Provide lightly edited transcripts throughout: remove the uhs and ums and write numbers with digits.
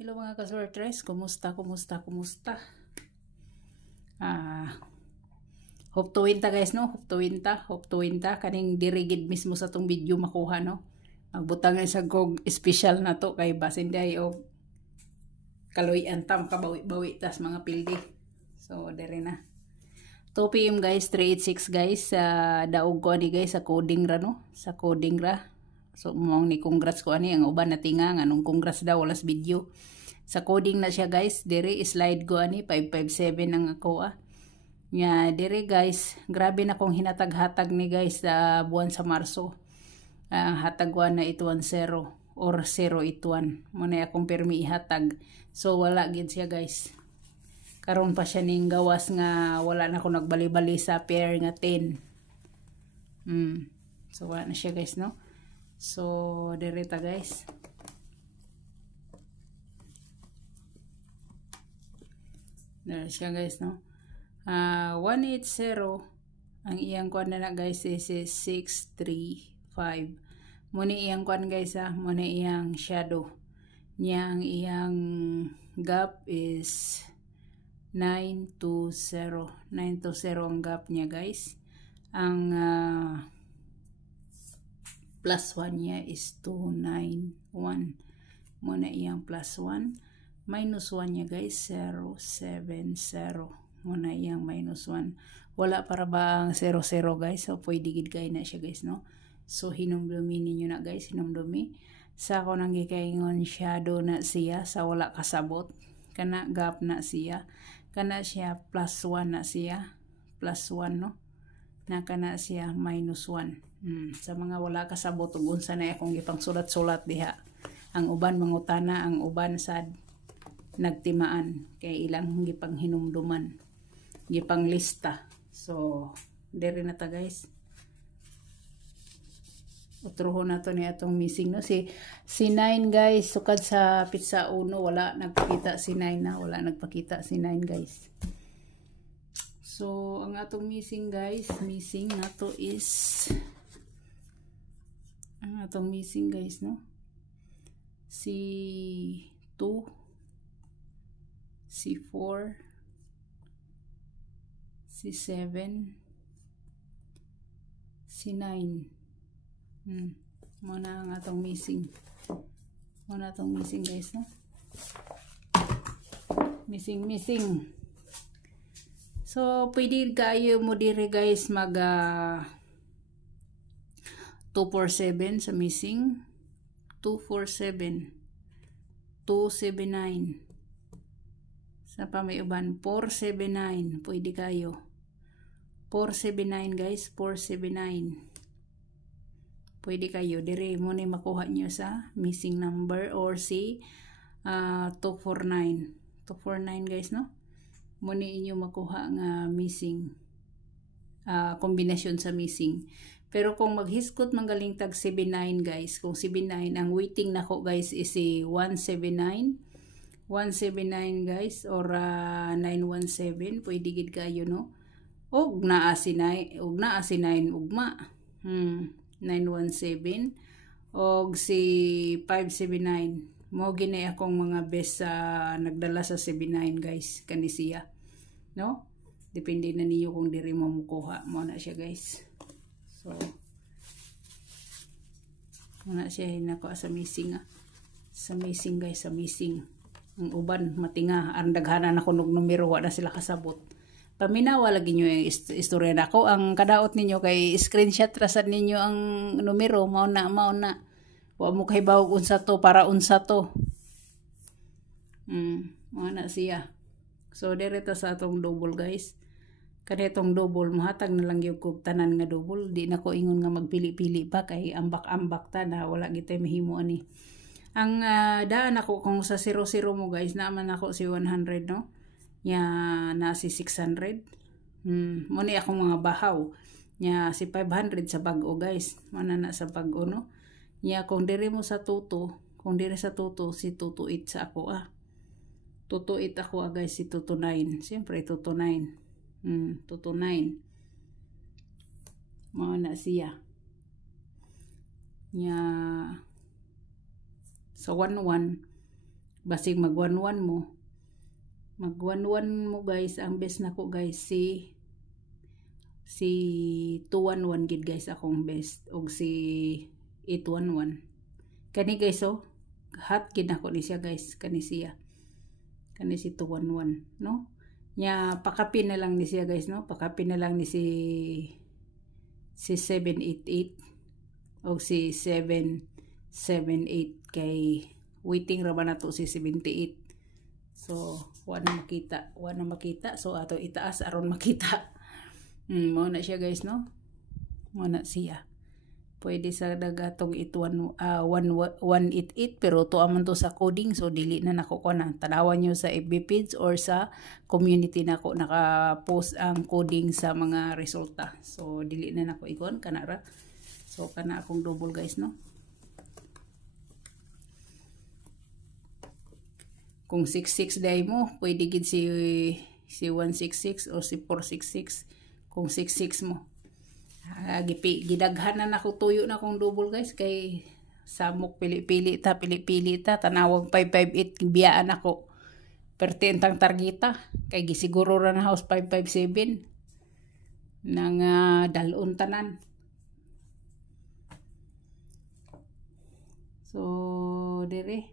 Hello mga ka-sortress, kumusta? Hope to winta guys no, hope to winta kaning dirigid mismo sa tong video makuha no. Magbutangan sa kog special na to kay basin day og kaloy-an tam kabawi-bawi tas mga pildi. So dire na. 2 PM guys, 386 guys sa daog ko ani guys sa coding ra no, sa coding ra. So mong ni congrats ko ani ang uban na tinga nganong congrats daw walas video. Sa coding na siya guys, dire slide ko ani 557 ang ako Nya dire guys, grabe na kong hinatag-hatag ni guys sa buwan sa Marso. Hatagwan na 810 or 081. Muna akong permi ihatag. So wala gid siya guys. Karon pa siya ning gawas nga wala na ko nagbali-bali sa pair nga 10. So wala na siya guys no. So dire ta guys. There siya guys no. 180 ang iyang kwan na guys is 635. Muna iyang kwan guys muna iyang shadow. Niyang iyang gap is 920 ang gap niya guys. Ang plus 1 niya is 291. Muna iyang plus 1. Minus 1 niya guys 070. Muna iyang minus 1. Wala para ba ang 00 guys. So pwede gid kay na siya guys no. So hinumdumi ninyo na guys, hinumdumi. Sa ako nang gikaingon shadow na siya sa wala kasabot. Kana gap na siya. Kana siya plus 1 na siya. Plus 1 no. Na kana siya minus 1. Sa mga wala kasabot ug unsa na akong gipang sulat-sulat diha. Ang uban mangutana, ang uban sad nagtimaan kay ilang gipang hinumduman, gipang lista. So dire na ta guys. Utrohon na to ni atong missing no si 9 guys, sukad sa pizza uno wala nagpakita si 9 na, wala nagpakita si 9 guys. So ang atong missing guys, missing na to is ang atong missing guys no, si 2, si 4, si 7, si 9. Muna ang atong missing. Muna atong missing guys no. Missing. So pwede kayo mo dire guys mag 247 sa missing, 247, 279. Sa pa may uban 479 pwede kayo. 479 guys, 479. Pwede kayo dire mo ni makuha niyo sa missing number or si 249. 249 guys no. Mo ni inyo makuha nga missing kombinasyon sa missing. Pero kung maghiskot manggaling tag 79 guys, kung 79 ang waiting nako guys is si 179 guys or 917 pwede gid kayo no. Og naa si 9 ugma 917 og si 579 mo gini akong mga best nagdala sa 79 guys kani siya no. Depende na niyo kung diri mo mukuha mo na siya guys. So muna siya hinako sa missing sa missing guys, sa missing. Ang uban matinga ang daghanan ako og numero wala sila kasabot. Paminawa lagi nyo yung istorya nako. Ang kadaot ninyo kay screenshot rasad ninyo ang numero mao na. Wa mo kay bawog unsa to para unsa to. Mao na siya. So dire ta sa atong double guys. Kanitong double mahatag na lang yung kog tanan nga double. Di na ko ingon nga magpili-pili pa kay ambak-ambak ta na wala gitay mahimo ani. Ang daan ako kung sa 00 mo guys, naman ako si 100 no. Nya na si 600. Muna akong mga bahaw. Nya si 500 sa bag-o guys. Mana na sa bag-o no. Nya kung dire mo sa tuto, kung dire sa tuto si 228 sa ako 228 ako guys, si 229. Siyempre 229. 229. Mana siya. Nya sa 11 Basig mag-1-1 mo. Mag-1-1 mo guys. Ang best na ko guys si 2-1-1 gid guys akong best. Og si 8-1-1. Kani guys oh. Hot gid ako ni siya guys. Kani siya. Kani si 2-1-1 no. Nya pakapin na lang ni siya guys no. Pakapin na lang ni si 788 o si 778 kay waiting ra ba na to si 78. So wala na makita. So ato itaas aron makita. Mo na siya guys no. Mo na siya. Pwede sa dagatong 188 pero to aman to sa coding so dili na nako ko na. Tanawan nyo sa FB page or sa community nako naka-post ang coding sa mga resulta. So dili na nako ikon kanara. So kana akong double guys no. Kung 66 day mo, pwede gid si 166 o si 466 kung 66 mo. Gidaghan na nako tuyo na kong double guys kay samok pili-pili ta tanawag 558 biyaan ako pertentang targeta kay gisiguro ra na house 557 nang dalon tanan. So dire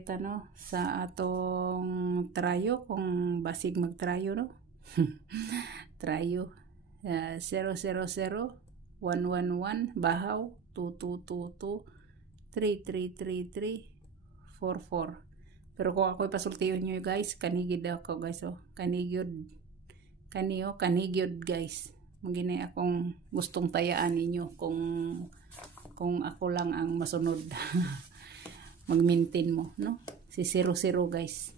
tano sa atong trayo kung basig magtrayo no. Trayo 000 111 bahaw 2222 3333 44. Pero kung ako ipasultiyon nyo guys, kanigid ako guys oh. Kanigyod guys. Magina akong gustong tayaan ninyo kung ako lang ang masunod. Mag-maintain mo no. Si 00 guys.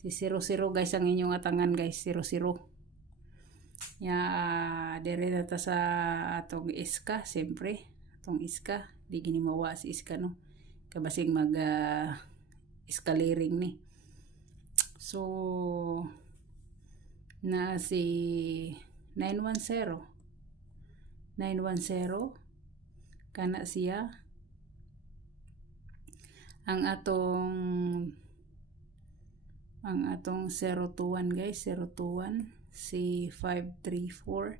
Si 00 guys ang inyong atangan guys. 00. Dire na ta sa atong iska. Siyempre. Atong iska. Di gini mawa si iska no. Kabasing mag escalating ni. So na si 910. Kana siya. Ang atong 021 guys, 021 si 534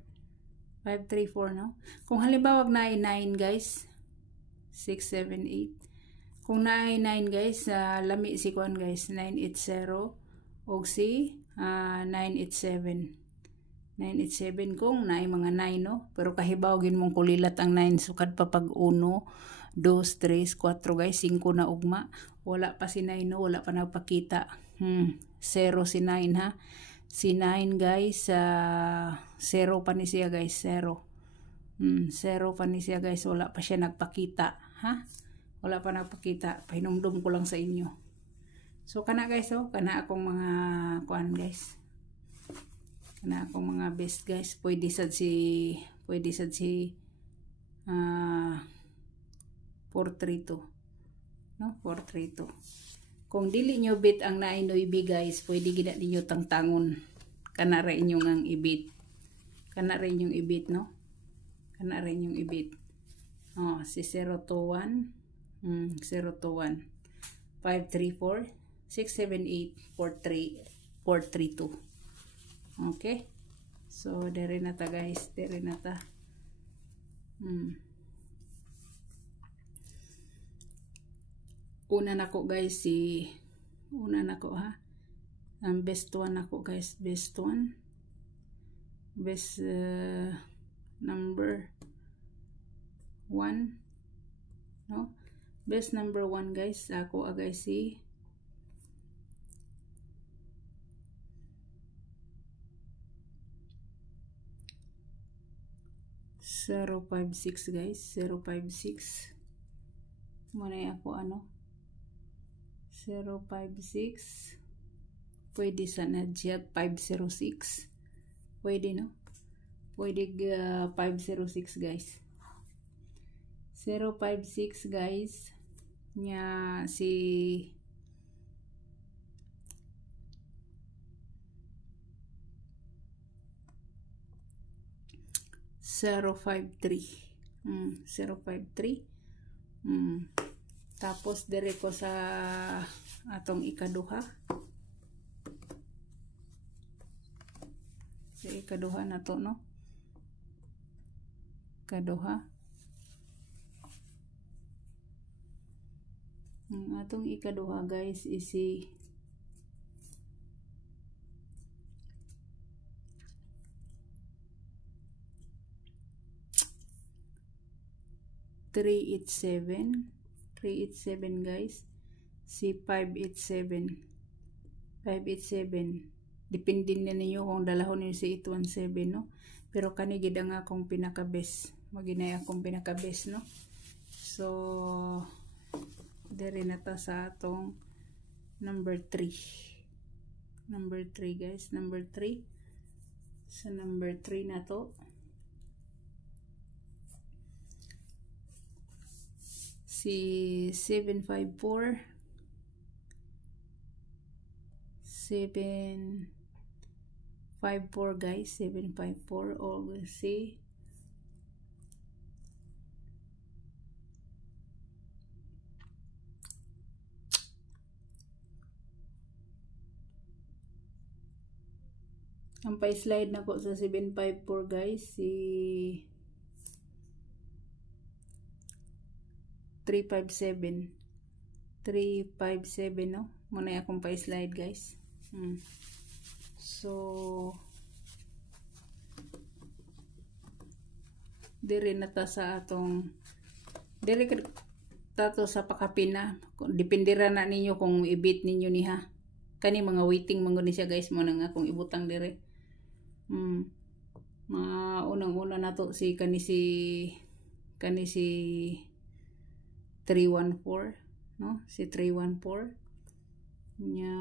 no. Kung halimbawa na 9 guys 678. Kung na 9 guys lami si kuan guys 980 og si 987 kung naay mga 9 no. Pero kahibaw gin mong kulilat ang 9 sukad pa pag 1 2, 3, 4 guys, 5 na ugma. Wala pa si 9 no, wala pa nagpakita. 0 si 9 ha. Si 9 guys, 0 pa ni siya guys, 0. 0 pa ni siya guys, wala pa siya nagpakita. Ha? Wala pa nagpakita. Pahinumdum ko lang sa inyo. So kana guys, oh, kana akong mga kuan guys. Kana akong mga best guys. Pwede sad si 432 no 432. Kung dili nyo bit ang nainoybi guys, pwede gina ninyo tangtangon kana ra inyong ang ibit, no, kana ra inyong ibit. Si 021 021 534 678 432. Okay, so dere na ta guys, dere na ta. Una na ko guys ha. Ang best one ako guys, best number 1 no. Best number 1 guys ako guys si 056 guys, 056. Muna ako 056. Pwede sana dyan 506. Pwede no? Pwede 506 guys. 056 guys. Nya si 053. 053. Tapos dire ko sa atong ikaduha. Sa ikaduha na to, no? Ikaduha. Ang atong ikaduha guys is si 387 guys, si 587 depende na ninyo kung dalahon niyo si 817, no? Pero kani gid ang akong pinaka best, maginay akong pinaka best, no? So dire na ta sa atong number 3 guys, number 3. Sa number 3 na to si 754 guys, 754 o si ang pa-slide na ko sa 754 guys, si 357, no? Muna akong pa-slide guys. So dire na ta sa atong dire tato sa pakapina. Depende ra na ninyo kung i-beat ninyo niha. Kani mga waiting mangod ni siya guys, mo nang akong ibutang dire. Mga unang-una na to si kani si 314, no? Si 314 nya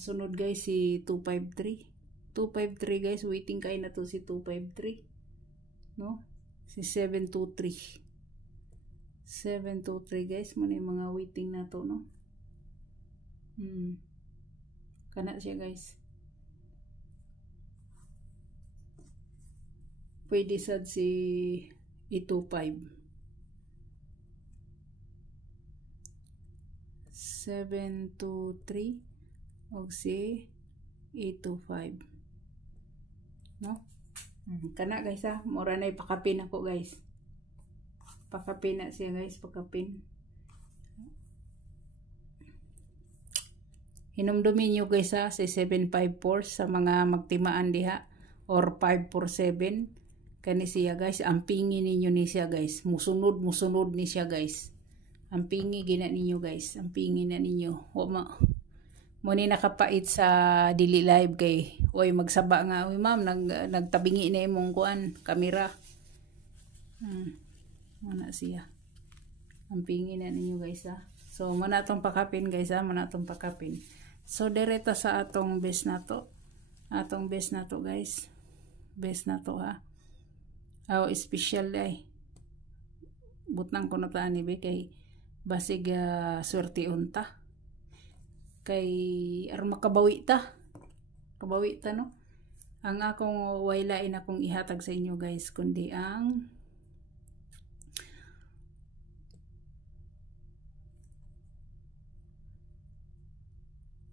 sunod guys si 253 guys, waiting kay na to si 253, no? Si 723 guys, mo na yung mga waiting na to, no? Kana siya guys. Pwede sad si 825, 723 og si 825, no? Kana guys ha, mura na ipakapin ako guys. Pakapin na siya guys, pakapin. Hinumdumin nyo guys ha, si 754 sa mga magtimaan diha or 547 kani siya guys. Ampingi ninyo ni siya guys, musunod ni siya guys. Ampingi gina ninyo guys, ampingi na ninyo. Mo ni nakapait sa dili live kay oy magsaba nga, oy ma'am nagtabingi na imong kuan kamera. Mana siya, ampingi na ninyo guys ha. So muna tong pakapin guys ha, muna tong pakapin. So direto sa atong base na to, guys, base na to ha. Special day butang ko na taan ni kay basig swerte unta kay aron makabawi ta, no? Ang akong waylain akong ihatag sa inyo guys kundi ang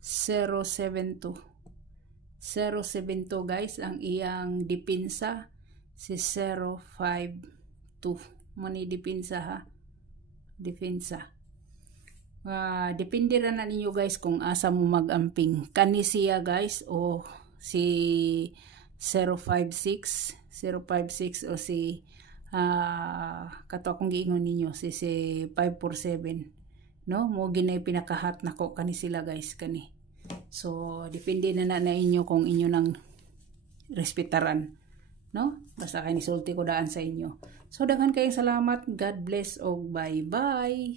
072 guys, ang iyang depensa si 052 mo ni depensa ha, depensa. Depende ra na ninyo guys kung asa mo magamping kani siya guys o si 056 o si kato akong giingon ninyo si 547, no? Mo ginay pinakahat nako kani sila guys kani. So depende na inyo kung inyo nang respetaran, no? Basta kay nisulti ko daan sa inyo. So daghan kayong salamat, God bless og bye bye.